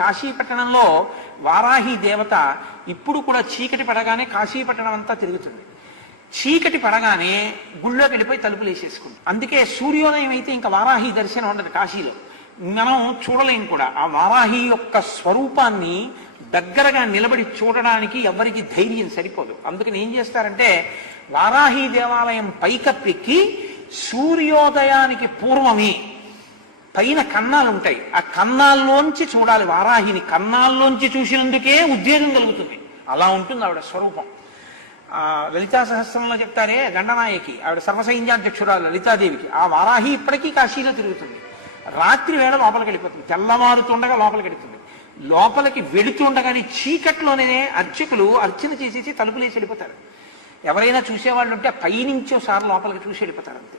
కాశీపట్టణంలో వారాహి దేవత ఇప్పుడు కూడా చీకటి పడగానే కాశీపట్టణం అంతా తిరుగుతుంది. చీకటి పడగానే గుళ్ళోకి వెళ్ళిపోయి తలుపులు వేసేసుకుంది. అందుకే సూర్యోదయం అయితే ఇంకా వారాహి దర్శనం ఉండదు కాశీలో, మనం చూడలేం కూడా. ఆ వారాహి యొక్క స్వరూపాన్ని దగ్గరగా నిలబడి చూడడానికి ఎవరికి ధైర్యం సరిపోదు. అందుకని ఏం చేస్తారంటే వారాహి దేవాలయం పైకప్పెక్కి సూర్యోదయానికి పూర్వమే పైన కన్నాలు ఉంటాయి, ఆ కన్నాల్లోంచి చూడాలి వారాహిని. కన్నాల్లోంచి చూసినందుకే ఉద్వేగం కలుగుతుంది. అలా ఉంటుంది ఆవిడ స్వరూపం. లలితా సహస్రంలో చెప్తారే గండనాయకి, ఆవిడ సర్వసైన్యాధ్యక్షురాలు లలితాదేవికి, ఆ వారాహి ఇప్పటికీ కాశీలో తిరుగుతుంది. రాత్రి వేళ లోపలికి వెళ్ళిపోతుంది, తెల్లవారుతుండగా లోపలికి వెళుతుంది. లోపలికి వెళుతుండగానే చీకట్లోనే అర్చకులు అర్చన చేసేసి తలుపులేసి వెళ్ళిపోతారు. ఎవరైనా చూసేవాళ్ళు ఉంటే పైనుంచోసారి లోపలికి చూసి వెళ్ళిపోతారు అంతే.